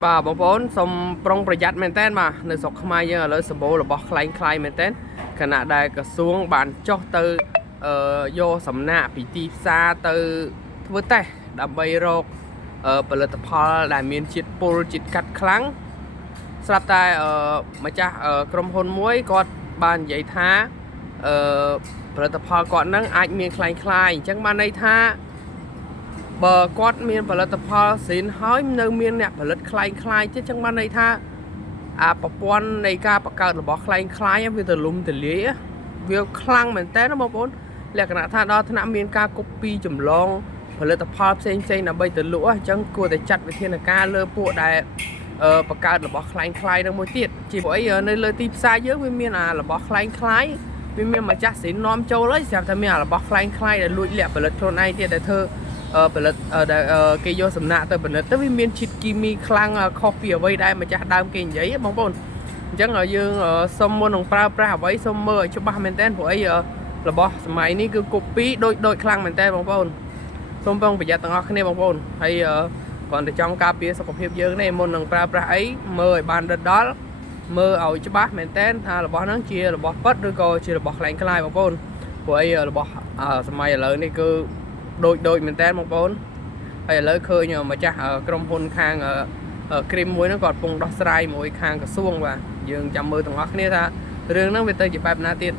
Bà bóng vốn xong prongประหยัด មែនតើបាទនៅស្រុកខ្មែរយើងឥឡូវសម្បូររបស់ខ្លែងមែនតើខណៈដែលក្រសួងបានចុះទៅយកសំណាក់ពីទីផ្សារទៅធ្វើតេស្តដើម្បីរកផលិតផលដែលមានជាតិពុលជាតិកាត់ខ្លាំងស្រាប់តែម្ចាស់ក្រុមហ៊ុនមួយគាត់បាននិយាយថាផលិតផលគាត់នឹងអាចមានខ្លែងអញ្ចឹងបានន័យថាបើគាត់មានផលិតផលស៊ីនហើយនៅមានអ្នកផលិតខ្លែងទៀតចឹងបានន័យថាប្រព័ន្ធនៃការបង្កើតរបស់ខ្លែងវាទលំទលាយវាខ្លាំងមែនតើបងប្អូនលក្ខណៈថាដល់ថ្នាក់មានការ copy ចម្លងផលិតផលផ្សេងដើម្បីទៅលក់អញ្ចឹងគួរតែចាត់វិធានការលើពួកដែលបង្កើតរបស់ខ្លែងនឹងមួយទៀតជាព្រោះអីនៅលើទីផ្សារយើងវាមានរបស់ខ្លែងវាមានម្ចាស់ស៊ីននាំចូលហើយស្រាប់តែមានរបស់ខ្លែងដែលលួចលាក់ផលិតខ្លួនឯងទៀតដែលធ្វើផលិតដែលគេយកសំណាក់ទៅផលិតទៅវាមានជាតិគីមីខ្លាំងខុសពីអ្វីដែលម្ចាស់ដើមគេនិយាយបងប្អូនអញ្ចឹងយើងសុំមុននឹងប្រើប្រាស់អ្វីសុំមើលឲ្យច្បាស់មែនតើព្រោះអីរបស់សម័យនេះគឺ copy ដូចខ្លាំងមែនតើបងប្អូនសូមប្រុងប្រយ័ត្នទាំងអស់គ្នាបងប្អូនហើយគ្រាន់តែចង់ការពារសុខភាពយើងនេះមុននឹងប្រើប្រាស់អីមើលឲ្យបានដល់មើលឲ្យច្បាស់មែនតើថារបស់ហ្នឹងជារបស់ពិតឬក៏ជារបស់ខ្លែងបងប្អូនព្រោះអីរបស់សម័យឥឡូវនេះគឺដូចមែនតើបងប្អូនហើយឥឡូវឃើញម្ចាស់ក្រុមហ៊ុនខាងគ្រីមមួយហ្នឹងគាត់កំពុងដោះស្រាយមួយខាងក្រសួងបាទយើងចាំមើលទាំងអស់គ្នាថារឿងហ្នឹងវាទៅជាបែបណាទៀត